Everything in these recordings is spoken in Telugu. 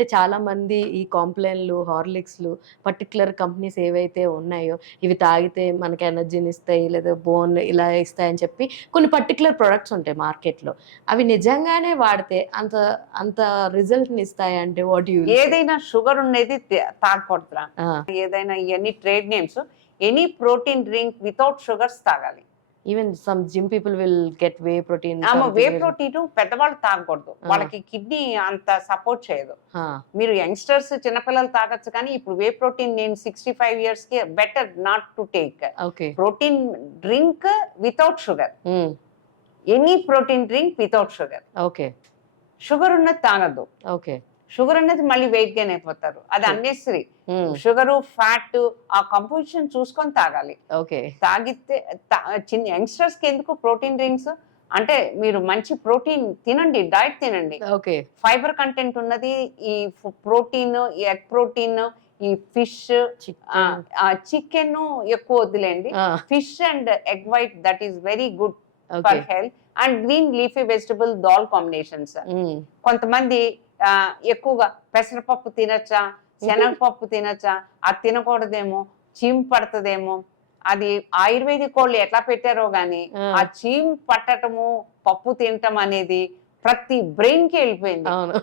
అంటే చాలా మంది ఈ కాంప్లైన్లు, హార్లిక్స్‌లు పర్టిక్యులర్ కంపెనీస్ ఏవైతే ఉన్నాయో, ఇవి తాగితే మనకి ఎనర్జీని ఇస్తాయి, లేదా బోన్ ఇలా ఇస్తాయని చెప్పి కొన్ని పర్టిక్యులర్ ప్రొడక్ట్స్ ఉంటాయి మార్కెట్‌లో. అవి నిజంగానే వాడితే అంత అంత రిజల్ట్‌ని ఇస్తాయంటే వాట్ డూ యూ సే? ఏదైనా షుగర్ ఉండేది తాగకూడదురా. ఆ! ఏదైనా ఇవన్నీ trade names, any protein drink without sugars తాగాలి. Even some gym people will get whey protein whey something protein పెద్దవాళ్ళు తాగకూడదు, వాళ్ళకి కిడ్నీ అంత సపోర్ట్ చేయదు. ఆ! మీరు యంగ్స్టర్స్ చిన్నపిల్లలు తాగొచ్చు, కానీ ఇప్పుడు వే ప్రోటీన్ నేను 65 years కి better not to take okay. Protein drink without sugar. Hmm. Any protein drink without sugar. Okay. Sugar ఉన్నది తాగద్దు. ఓకే. షుగర్ అనేది మళ్ళీ వెయిట్ గెయిన్ అయిపోతారు, అది True. అన్నెసరీ. హ్మ్. షుగరు, ఫ్యాట్ ఆ కంపోజిషన్ చూసుకొని తాగాలి. ఓకే. తాగితే చిన్న యంగ్స్టర్స్ కి ఎందుకు ప్రోటీన్ డ్రింక్స్? అంటే మీరు మంచి ప్రోటీన్ తినండి, డైట్ తినండి. ఓకే. ఫైబర్ కంటెంట్ ఉన్నది ఈ ప్రోటీన్, ఈ ఎగ్ ప్రోటీన్, ఈ ఫిష్, చికెన్. చికెన్ ఎక్కువ వద్దులేండి. ఆ! Fish and egg white that is very good okay. For health. And green leafy vegetable dal combinations. హ్మ్. కొంతమంది ఎక్కువగా పెసరపప్పు తినచ్చా, శనగపప్పు తినచ్చా, అది తినకూడదేమో, చీమ్ పడుతుందేమో. అది ఆయుర్వేదిక్ వాళ్ళు ఎట్లా పెట్టారో గాని ఆ చీమ్ పట్టటము, పప్పు తినటం అనేది ప్రతి బ్రెయిన్ కి వెళ్ళిపోయింది. అవును.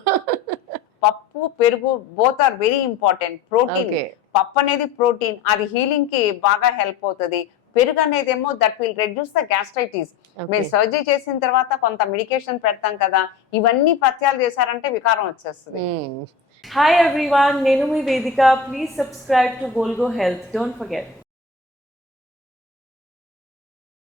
పప్పు, పెరుగు both are very important. Protein, okay. పప్పు అనేది ప్రోటీన్, అది హీలింగ్ కి బాగా హెల్ప్ అవుతుంది. పెరుగు అనేదేమో that will reduce the gastritis. Okay. మేము సర్జరీ చేసిన తర్వాత కొంత మెడికేషన్ పెడతాం కదా, ఇవన్నీ పథ్యాలు చేశారంటే వికారం వచ్చేస్తుంది. హ్మ్. Hi everyone, Nenu mi Vedika. Please subscribe to Golgo Health. Don't forget.